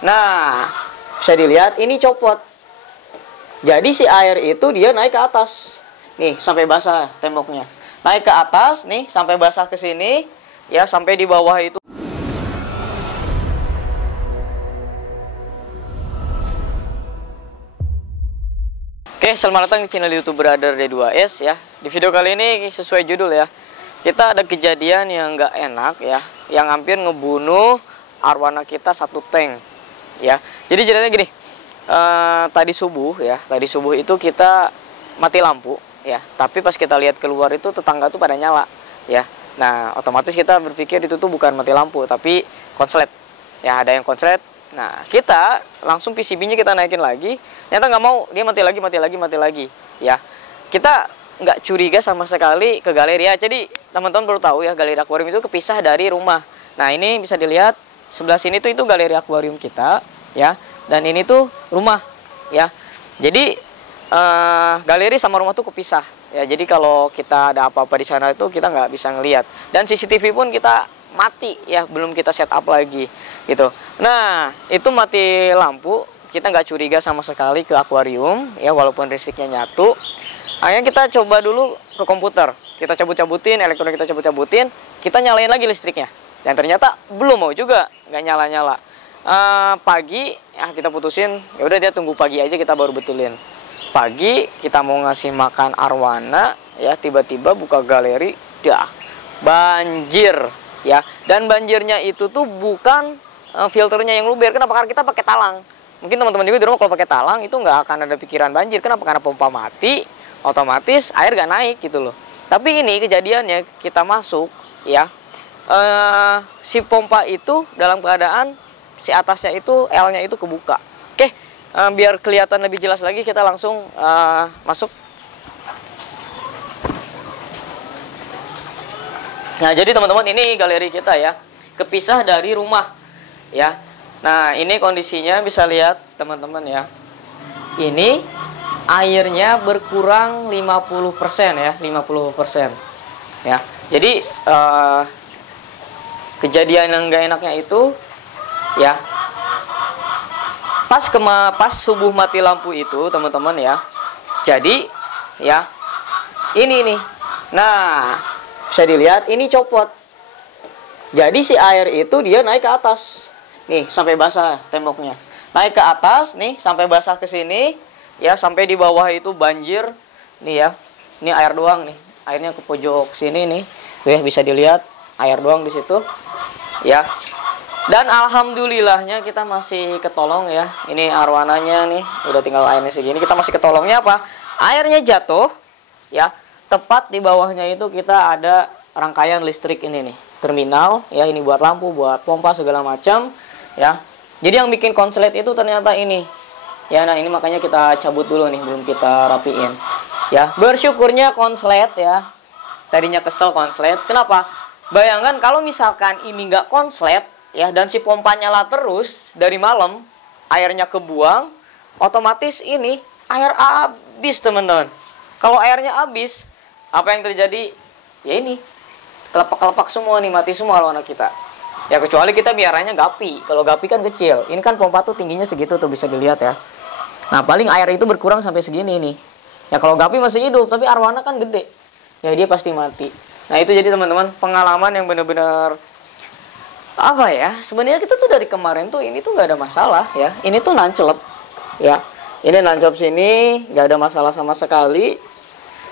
Nah, bisa dilihat ini copot. Jadi si air itu dia naik ke atas. Nih, sampai basah temboknya. Naik ke atas nih sampai basah ke sini, ya, sampai di bawah itu. Oke, selamat datang di channel YouTube Brother D2S ya. Di video kali ini sesuai judul ya. Kita ada kejadian yang nggak enak ya, yang hampir ngebunuh arwana kita satu tank ya. Jadi ceritanya gini. Tadi subuh itu kita mati lampu ya, tapi pas kita lihat keluar itu tetangga tuh pada nyala ya. Nah, otomatis kita berpikir itu tuh bukan mati lampu tapi konslet ya, ada yang konslet. Nah, kita langsung PCB-nya kita naikin lagi, ternyata nggak mau, dia mati lagi ya. Kita nggak curiga sama sekali ke galeri ya. Jadi teman-teman perlu tahu ya, galeri akuarium itu kepisah dari rumah. Nah, ini bisa dilihat sebelah sini tuh itu galeri akuarium kita ya, dan ini tuh rumah ya. Jadi galeri sama rumah tuh kepisah ya. Jadi kalau kita ada apa-apa di sana itu kita nggak bisa ngelihat, dan CCTV pun kita mati ya, belum kita setup lagi gitu. Nah, itu mati lampu, kita nggak curiga sama sekali ke akuarium ya, walaupun listriknya nyatu. Akhirnya kita coba dulu ke komputer, kita cabut-cabutin elektronik, kita cabut-cabutin, kita nyalain lagi listriknya, dan ternyata belum mau juga, nggak nyala-nyala. Pagi ya kita putusin, ya udah dia tunggu pagi aja, kita baru betulin. Pagi kita mau ngasih makan arwana ya, tiba-tiba buka galeri, dah banjir ya. Dan banjirnya itu tuh bukan filternya yang luber. Kenapa? Karena kita pakai talang. Mungkin teman-teman juga di rumah kalau pakai talang itu nggak akan ada pikiran banjir. Kenapa? Karena pompa mati, otomatis air nggak naik gitu loh. Tapi ini kejadiannya kita masuk ya, si pompa itu dalam keadaan si atasnya itu L-nya itu kebuka. Oke, biar kelihatan lebih jelas lagi kita langsung masuk. Nah, jadi teman-teman, ini galeri kita ya, kepisah dari rumah ya. Nah, ini kondisinya bisa lihat teman-teman ya. Ini airnya berkurang 50% ya, 50% ya. Jadi kejadian yang nggak enaknya itu ya, pas subuh mati lampu itu teman-teman ya. Jadi ya, ini nih. Nah, bisa dilihat ini copot. Jadi si air itu dia naik ke atas. Nih, sampai basah temboknya. Naik ke atas nih sampai basah ke sini ya, sampai di bawah itu banjir. Nih ya. Ini air doang nih. Airnya ke pojok sini nih. Tuh ya, bisa dilihat air doang di situ. Ya. Dan alhamdulillahnya kita masih ketolong ya. Ini arwananya nih, udah tinggal airnya segini. Kita masih ketolongnya apa? Airnya jatuh ya. Tepat di bawahnya itu kita ada rangkaian listrik ini nih, terminal ya, ini buat lampu, buat pompa segala macam ya. Jadi yang bikin konslet itu ternyata ini ya. Nah, ini makanya kita cabut dulu nih, belum kita rapiin ya. Bersyukurnya konslet ya, tadinya kesel konslet. Kenapa? Bayangkan kalau misalkan ini nggak konslet ya, dan si pompa nyala terus dari malam, airnya kebuang, otomatis ini air habis teman-teman. Kalau airnya habis, apa yang terjadi? Ya ini, kelepak-kelepak semua nih, mati semua arwana kita. Ya, kecuali kita biaranya gapi. Kalau gapi kan kecil. Ini kan pompa tuh tingginya segitu tuh, bisa dilihat ya. Nah, paling air itu berkurang sampai segini nih. Ya, kalau gapi masih hidup, tapi arwana kan gede. Ya, dia pasti mati. Nah, itu jadi teman-teman pengalaman yang benar-benar apa ya? Sebenarnya kita tuh dari kemarin tuh ini tuh nggak ada masalah ya. Ini tuh nancelep ya. Ini nancelep sini, nggak ada masalah sama sekali.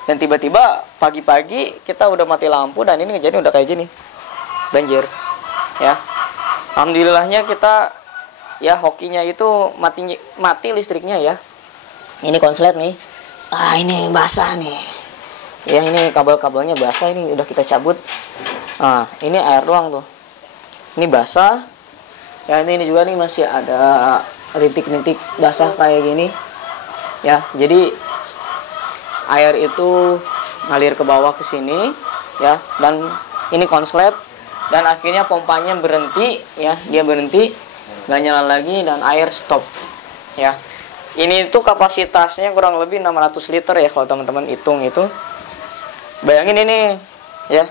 Dan tiba-tiba pagi-pagi kita udah mati lampu, dan ini kejadian udah kayak gini, banjir ya. Alhamdulillahnya kita ya, hokinya itu mati listriknya ya. Ini konslet nih. Ini basah nih ya, ini kabel-kabelnya basah, ini udah kita cabut. Ini air doang tuh, ini basah ya. Ini juga nih masih ada rintik-rintik basah kayak gini ya. Jadi air itu ngalir ke bawah ke sini ya, dan ini konslet, dan akhirnya pompanya berhenti ya, dia berhenti, nggak nyala lagi, dan air stop ya. Ini tuh kapasitasnya kurang lebih 600 liter ya, kalau teman-teman hitung itu. Bayangin ini ya,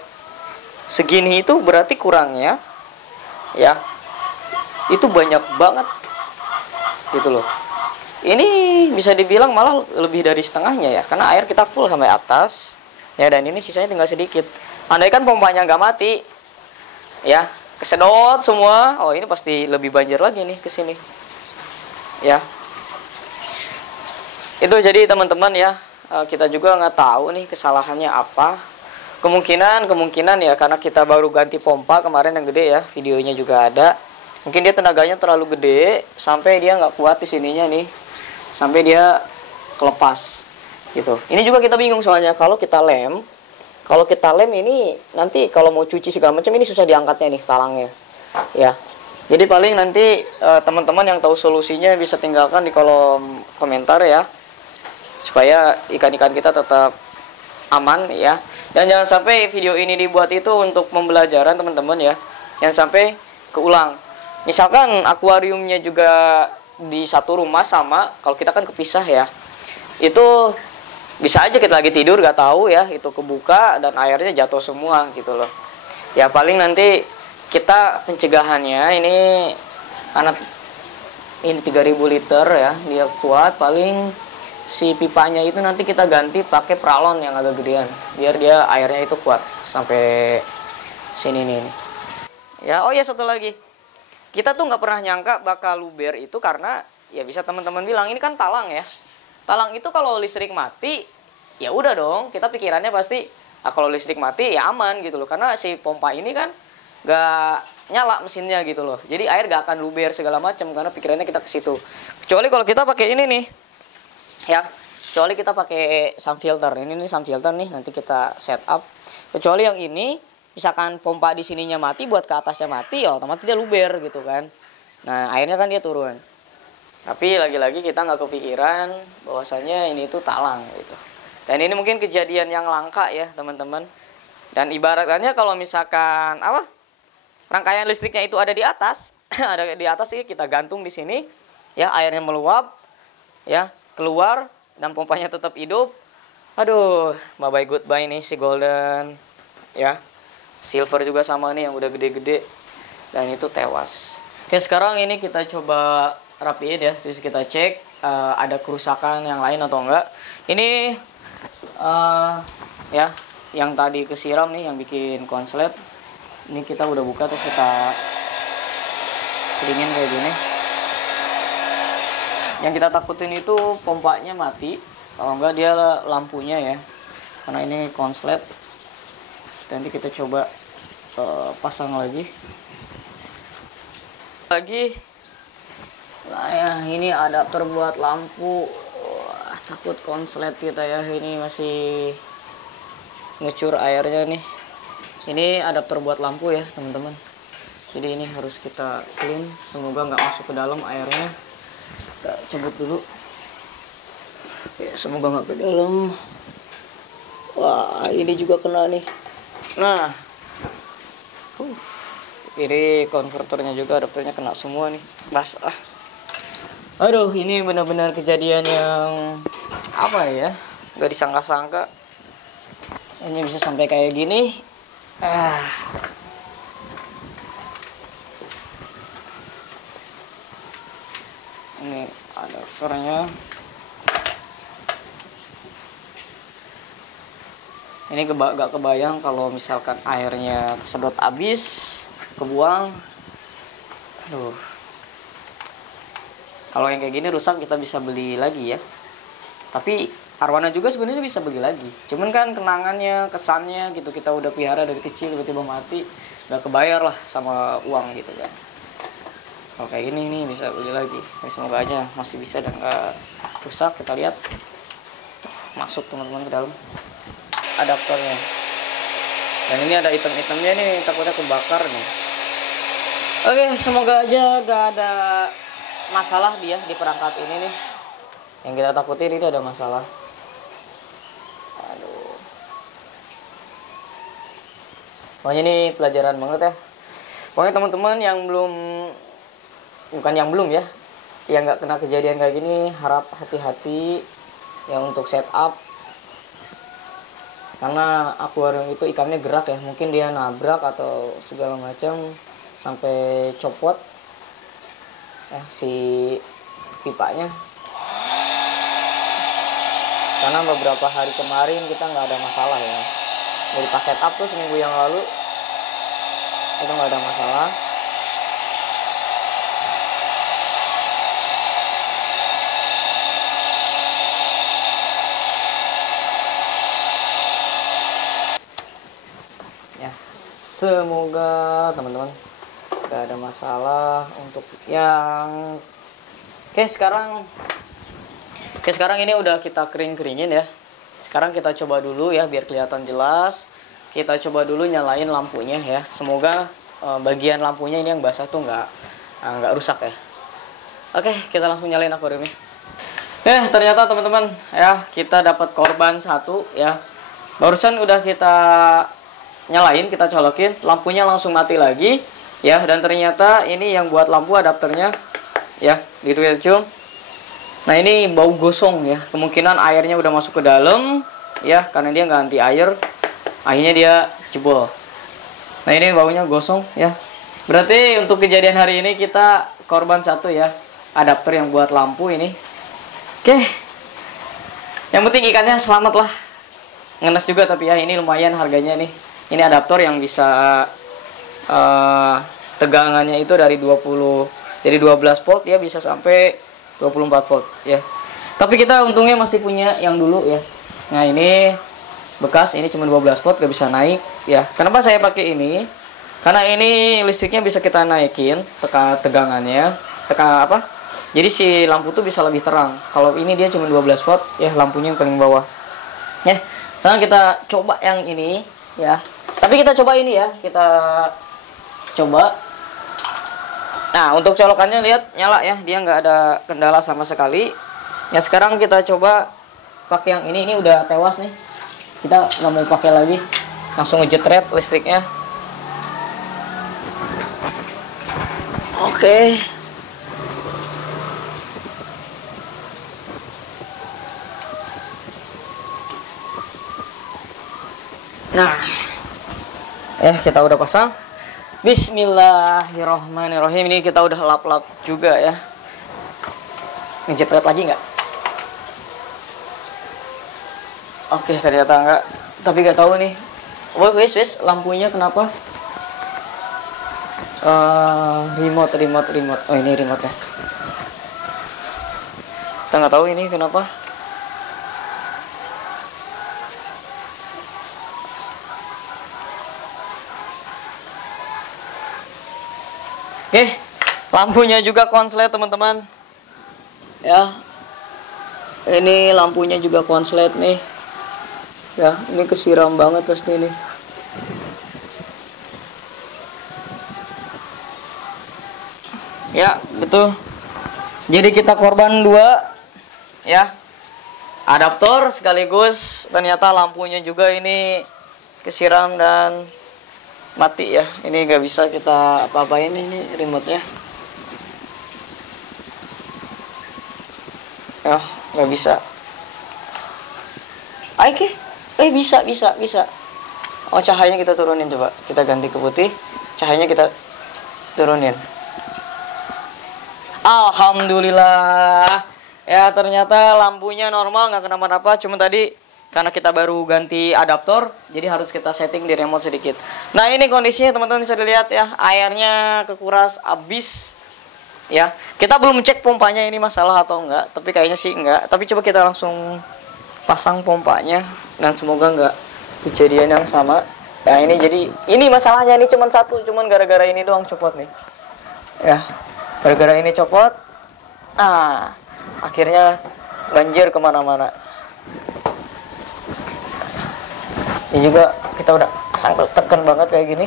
segini itu berarti kurangnya ya, itu banyak banget gitu loh. Ini bisa dibilang malah lebih dari setengahnya ya, karena air kita full sampai atas ya, dan ini sisanya tinggal sedikit. Andaikan pompanya nggak mati ya, kesedot semua, oh ini pasti lebih banjir lagi nih ke sini ya. Itu jadi teman-teman ya, kita juga nggak tahu nih kesalahannya apa. Kemungkinan ya karena kita baru ganti pompa kemarin yang gede ya, videonya juga ada. Mungkin dia tenaganya terlalu gede sampai dia nggak kuat di sininya nih, sampai dia kelepas gitu. Ini juga kita bingung soalnya kalau kita lem ini nanti kalau mau cuci segala macam ini susah diangkatnya nih talangnya ya. Jadi paling nanti teman-teman yang tahu solusinya bisa tinggalkan di kolom komentar ya, supaya ikan-ikan kita tetap aman ya. Dan jangan sampai video ini dibuat itu untuk pembelajaran teman-teman ya, jangan sampai keulang. Misalkan akuariumnya juga di satu rumah sama, kalau kita kan kepisah ya, itu bisa aja kita lagi tidur gak tahu ya, itu kebuka dan airnya jatuh semua gitu loh ya. Paling nanti kita pencegahannya ini, karena ini 3000 liter ya, dia kuat, paling si pipanya itu nanti kita ganti pakai pralon yang agak gedean, biar dia airnya itu kuat sampai sini nih ya. Oh ya, satu lagi, kita tuh nggak pernah nyangka bakal luber itu, karena ya bisa teman-teman bilang ini kan talang ya. Talang itu kalau listrik mati ya udah dong, kita pikirannya pasti kalau listrik mati ya aman gitu loh, karena si pompa ini kan nggak nyala mesinnya gitu loh, jadi air gak akan luber segala macam, karena pikirannya kita ke situ. Kecuali kalau kita pakai ini nih ya, kecuali kita pakai sun filter. Ini nih sun filter nih, nanti kita set up. Kecuali yang ini misalkan pompa di sininya mati, buat ke atasnya mati ya otomatis dia luber gitu kan. Nah airnya kan dia turun. Tapi lagi-lagi kita nggak kepikiran bahwasanya ini itu talang gitu. Dan ini mungkin kejadian yang langka ya teman-teman. Dan ibaratnya kalau misalkan rangkaian listriknya itu ada di atas, ada di atas sih, kita gantung di sini ya, airnya meluap ya, keluar dan pompanya tetap hidup. Aduh, bye bye goodbye nih si golden ya. Silver juga sama nih yang udah gede-gede, dan itu tewas. Oke, sekarang ini kita coba rapiin ya, terus kita cek ada kerusakan yang lain atau enggak. Ini ya, yang tadi kesiram nih yang bikin konslet. Ini kita udah buka, terus kita keringin kayak gini. Yang kita takutin itu pompanya mati, kalau enggak dia lampunya ya, karena ini konslet. Nanti kita coba pasang lagi. Nah ya, ini adapter buat lampu. Wah, takut konslet kita ya, ini masih ngecur airnya nih. Ini adapter buat lampu ya teman-teman, jadi ini harus kita clean, semoga nggak masuk ke dalam airnya. Kita cabut dulu ya, semoga nggak ke dalam. Wah, ini juga kena nih. Nah ini konverternya juga, adapternya kena semua nih, basah. Aduh, ini benar-benar kejadian yang apa ya, nggak disangka-sangka ini bisa sampai kayak gini. Ini adapternya. Ini gak kebayang kalau misalkan airnya kesedot habis, kebuang. Aduh. Kalau yang kayak gini rusak kita bisa beli lagi ya. Tapi arwana juga sebenarnya bisa beli lagi. Cuman kan kenangannya, kesannya gitu, kita udah pelihara dari kecil, tiba-tiba mati, gak kebayar lah sama uang gitu kan. Kalau kayak gini nih bisa beli lagi. Ya, semoga aja masih bisa dan gak rusak. Kita lihat. Masuk teman-teman ke dalam adaptornya. Dan ini ada item-itemnya nih, takutnya kebakar nih. Oke, semoga aja gak ada masalah dia di perangkat ini nih. Yang kita takutin itu ada masalah. Aduh. Pokoknya ini pelajaran banget ya. Pokoknya teman-teman yang belum ya, yang nggak kena kejadian kayak gini, harap hati-hati yang untuk setup. Karena akuarium itu ikannya gerak ya, mungkin dia nabrak atau segala macam sampai copot ya si pipanya. Karena beberapa hari kemarin kita nggak ada masalah ya. Dari pas setup tuh seminggu yang lalu itu nggak ada masalah. Ya, semoga teman-teman nggak ada masalah untuk yang sekarang ini udah kita kering-keringin ya. Sekarang kita coba dulu ya biar kelihatan jelas. Kita coba dulu nyalain lampunya ya. Semoga bagian lampunya ini yang basah tuh nggak rusak ya. Oke, kita langsung nyalain akuariumnya. Ternyata teman-teman ya, kita dapat korban satu ya. Barusan udah kita nyalain, kita colokin, lampunya langsung mati lagi ya. Dan ternyata ini yang buat lampu adapternya ya, gitu ya cum. Nah ini bau gosong ya, kemungkinan airnya udah masuk ke dalam ya, karena dia nggak anti air, akhirnya dia jebol. Nah ini baunya gosong ya. Berarti untuk kejadian hari ini kita korban satu ya, adapter yang buat lampu ini. Oke, yang penting ikannya selamat lah, ngenes juga tapi ya ini lumayan harganya nih. Ini adaptor yang bisa tegangannya itu dari 12 volt ya, bisa sampai 24 volt ya. Tapi kita untungnya masih punya yang dulu ya. Nah ini bekas, ini cuma 12 volt, gak bisa naik ya. Kenapa saya pakai ini? Karena ini listriknya bisa kita naikin tegangannya, jadi si lampu tuh bisa lebih terang. Kalau ini dia cuma 12 volt ya, lampunya yang paling bawah ya. Sekarang kita coba yang ini ya. Tapi kita coba ini ya, kita coba. Nah untuk colokannya lihat nyala ya, dia nggak ada kendala sama sekali ya. Sekarang kita coba pakai yang ini udah tewas nih, kita nggak mau pakai lagi, langsung ngejetret listriknya. Oke. Nah kita udah pasang. Bismillahirrohmanirrohim. Ini kita udah lap-lap juga ya. Ngejepret lagi nggak? Oke, ternyata nggak. Tapi nggak tahu nih. Wes lampunya kenapa? Remote. Oh ini remote ya. Kita nggak tahu ini kenapa. Oke, lampunya juga konslet teman-teman ya. Ini lampunya juga konslet nih ya. Ini kesiram banget pasti nih. Ya betul. Jadi kita korban dua ya, adaptor sekaligus ternyata lampunya juga ini kesiram dan mati ya. Ini nggak bisa kita apa-apain, ini remote-nya ya, nggak bisa. Oke, bisa. Oh cahayanya kita turunin, coba kita ganti ke putih, cahayanya kita turunin. Alhamdulillah ya, ternyata lampunya normal, nggak kenapa-napa. Cuma tadi karena kita baru ganti adaptor, jadi harus kita setting di remote sedikit. Nah ini kondisinya teman-teman bisa dilihat ya, airnya kekuras habis ya. Kita belum cek pompanya ini masalah atau enggak, tapi kayaknya sih enggak. Tapi coba kita langsung pasang pompanya dan semoga enggak kejadian yang sama. Nah ini jadi ini masalahnya ini cuma satu, cuman gara-gara ini doang copot nih ya. Gara-gara ini copot, akhirnya banjir kemana-mana. Ini juga kita udah pasang tekan banget kayak gini.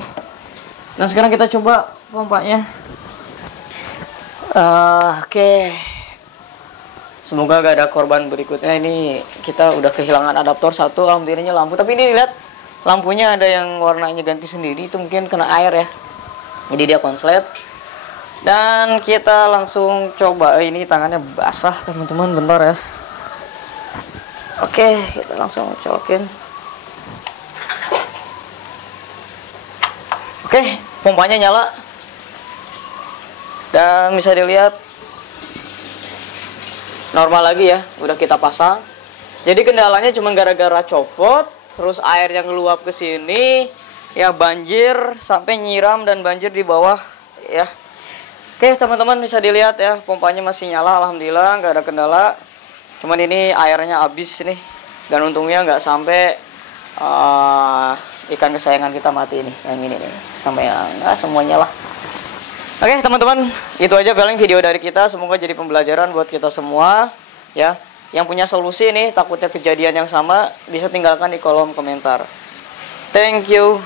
Nah sekarang kita coba pompanya. Oke. Semoga gak ada korban berikutnya. Ini kita udah kehilangan adaptor satu, alhamdulillahnya lampu. Tapi ini lihat lampunya ada yang warnanya ganti sendiri, itu mungkin kena air ya. Jadi dia konslet. Dan kita langsung coba. Ini tangannya basah teman-teman, bentar ya. Oke, kita langsung colokin. Oke, pompanya nyala. Dan bisa dilihat normal lagi ya, udah kita pasang. Jadi kendalanya cuma gara-gara copot, terus air yang ngeluap ke sini, ya banjir sampai nyiram dan banjir di bawah ya. Oke teman-teman, bisa dilihat ya, pompanya masih nyala, alhamdulillah nggak ada kendala. Cuman ini airnya habis nih, dan untungnya nggak sampai ikan kesayangan kita mati nih, yang ini nih, sampai yang nggak semuanya lah. Oke teman-teman, itu aja paling video dari kita, semoga jadi pembelajaran buat kita semua ya. Yang punya solusi nih, takutnya kejadian yang sama, bisa tinggalkan di kolom komentar. Thank you.